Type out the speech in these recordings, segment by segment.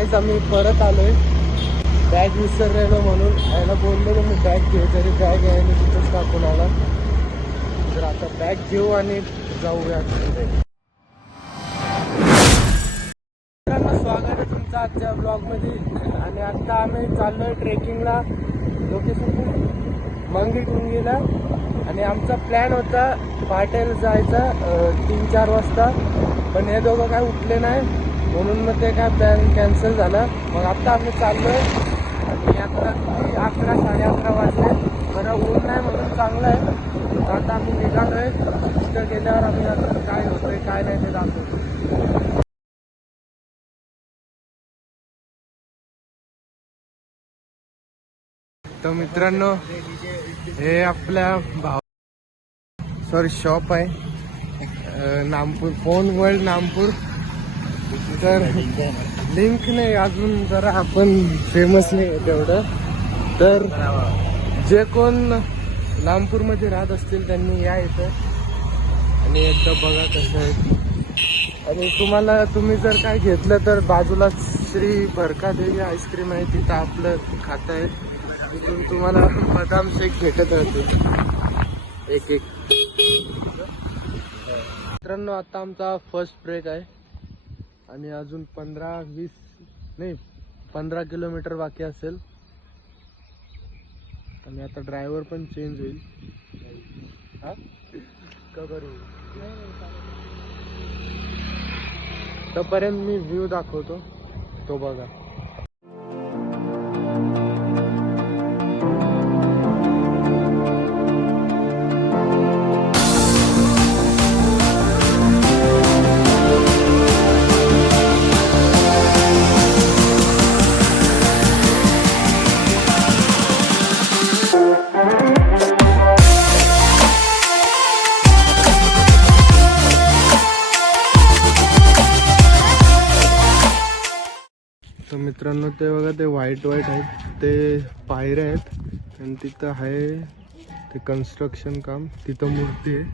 Guys आम्ही परत आलोय. बॅग विसरलेलो म्हणून यायला बोललेलो मी बॅग घे, तरी बॅग यायला तिथंच टाकून आला. तर आता बॅग घेऊ आणि जाऊया. स्वागत आहे तुमचं आजच्या ब्लॉगमध्ये. आणि आता आम्ही चाललोय ट्रेकिंगला. लोकेशन मंगी टुंगीला. आणि आमचा प्लॅन होता पहाटेला जायचा 3-4 वाजता, पण हे दोघं काय उठले नाही म्हणून मग ते काय प्लॅन कॅन्सल झाला. मग आता आम्ही चाललोय आणि आता 11-11:30 वाजले. जरा ऊन नाही म्हणून चांगलं आहे. तर आता आम्ही निघालोय. तिथं गेल्यावर आम्ही आता काय होतंय काय नाही ते दाखवतो. तर मित्रांनो, हे आपल्या शॉप आहे नामपूर, फोन वर्ल्ड नामपूर. तर लिंक नाही अजून, जरा आपण फेमस नाही तेवढं. तर जे कोण नामपूरमध्ये राहत असतील त्यांनी या इथं आणि एकदा बघा कसं आहे. आणि तुम्ही जर काय घेतलं तर बाजूलाच श्री भरकादेवी आईस्क्रीम आहे, तिथं आपलं खातं आहे. तिथून तुम्हाला बदाम शेक भेटत राहते एक. मित्रांनो, आता आमचा फर्स्ट ब्रेक आहे आणि अजून 15 किलोमीटर बाकी असेल. आणि आता ड्रायव्हर पण चेंज होईल. कवर होईल तोपर्यंत मी व्ह्यू दाखवतो, तो बघा. तर मित्रांनो, ते बघा, ते व्हाईट आहेत, ते पायऱ्या आहेत. आणि तिथं आहे ते कन्स्ट्रक्शन काम, तिथं मूर्ती आहे.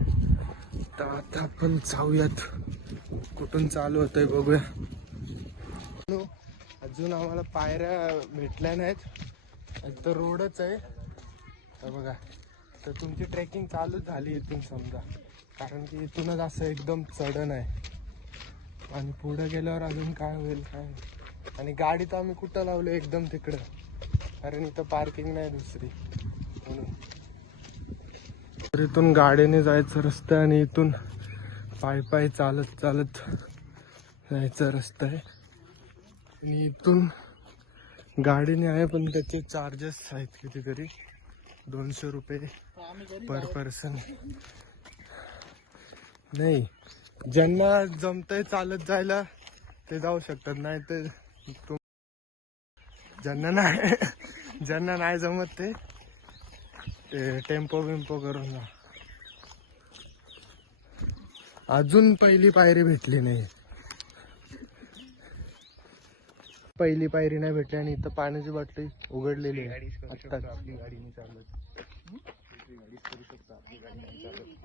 तर आता आपण जाऊयात, कुठून चालू होतंय बघूया. अजून आम्हाला पायऱ्या भेटल्या नाहीत, तर रोडच आहे. तर बघा, तर तुमची ट्रेकिंग चालू झाली इथून समजा, कारण की इथूनच असं एकदम चढण आहे. आणि पुढे गेल्यावर अजून काय होईल काय. आणि गाडी तर आम्ही कुठं लावलो, एकदम तिकडं, कारण इथं पार्किंग नाही दुसरी म्हणून. तर इथून गाडीने जायचं रस्ता आहे आणि इथून पायी चालत जायचा रस्ता आहे. आणि इथून गाडीने आहे, पण त्याचे चार्जेस आहेत कितीतरी, 200 रुपये पर पर्सन. नाही, ज्यांना जमतंय चालत जायला ते जाऊ शकतात, नाही तर ज्यांना नाही जमत ते टेम्पो करून जा. अजून पहिली पायरी भेटली नाही. पहिली पायरी नाही भेटली आणि इथं पाण्याची बाटली उघडलेली आहे आत्ताच. आपली गाडी नाही चालत. करू शकतो आपली गाडी नाही चालत.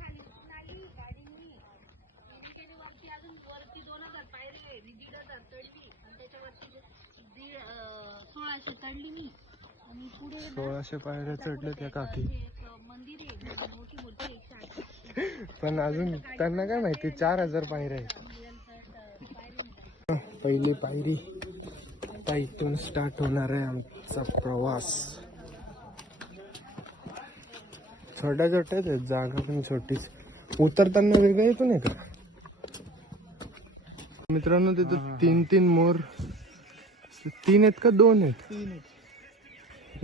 आणि 1600 पायऱ्या चढल्या त्या काकी. पण अजून त्यांना काय माहिती 4000 पायऱ्या आहेत. पहिली पायरी, आता इथून स्टार्ट होणार आहे आमचा प्रवास. छोट्या आहेत, जागा पण छोटीच. उतरताना वेगळं येतो नाही का मित्रांनो. तिथं 3 मोर, 3 आहेत का 2 आहेत?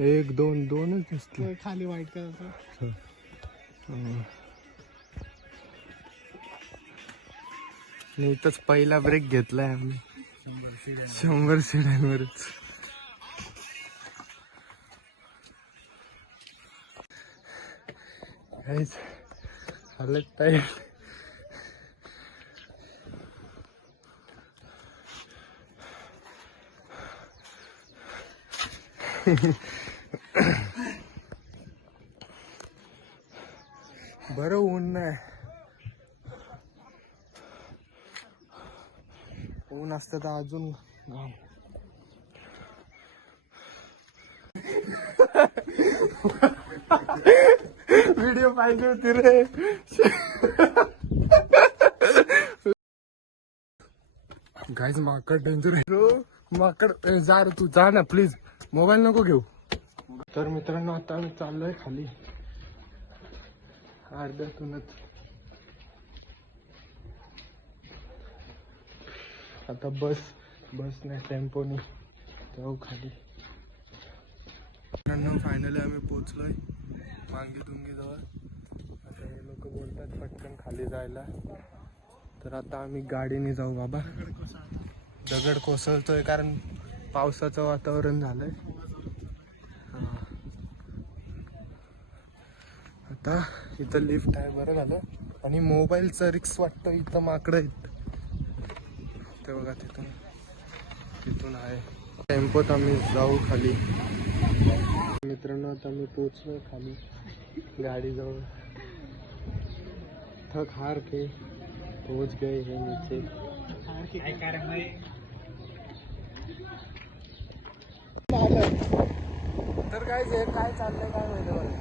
1 2 2च असते खाली व्हाईट कलरचं. इथंच पहिला ब्रेक घेतलाय आम्ही 100 शिड्यांवरच. काहीच हालत नाही. बरं ऊन नाही, ऊन असतं तर अजून व्हिडिओ पाहिजे होती रे. गाईज माकड डेंजर हिरो. माकड जा रे तू जा ना प्लीज. मोबाईल नको घेऊ. तर मित्रांनो आता आम्ही चाललोय खाली अर्ध्यातूनच. आता बस नाही टेम्पोनी जाऊ खाली. मित्रांनो फायनली आम्ही पोचलोय मांगी तुंगी जवळ. आता हे लोक बोलतात पटकन खाली जायला, तर आता आम्ही गाडीने जाऊ. बाबा दगड कोसळतोय कारण पावसाचं वातावरण झालंय. आता इथं लिफ्ट आहे बरं झालं. आणि मोबाईलचं रिक्स वाटतं इथं माकडं आहेत ते बघा. तिथून आहे टेम्पोत आम्ही जाऊ खाली. मित्रांनो आता मी पोचलो खाली गाडीजवळ. थक हार के पहुंच गए हैं नीचे. तर काय चाललंय काय माहिती मला.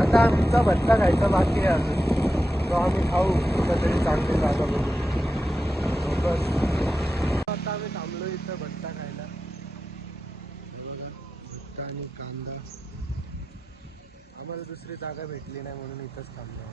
आता आमचा भट्टा खायचा बाकी आहे अजून, तो आम्ही खाऊ कुठेतरी चांगली जागा बघू. बस आता आम्ही थांबलो इथं भट्टा खायला. भट्टा आणि कांदा. आम्हाला दुसरी जागा भेटली नाही म्हणून इथंच थांबलो.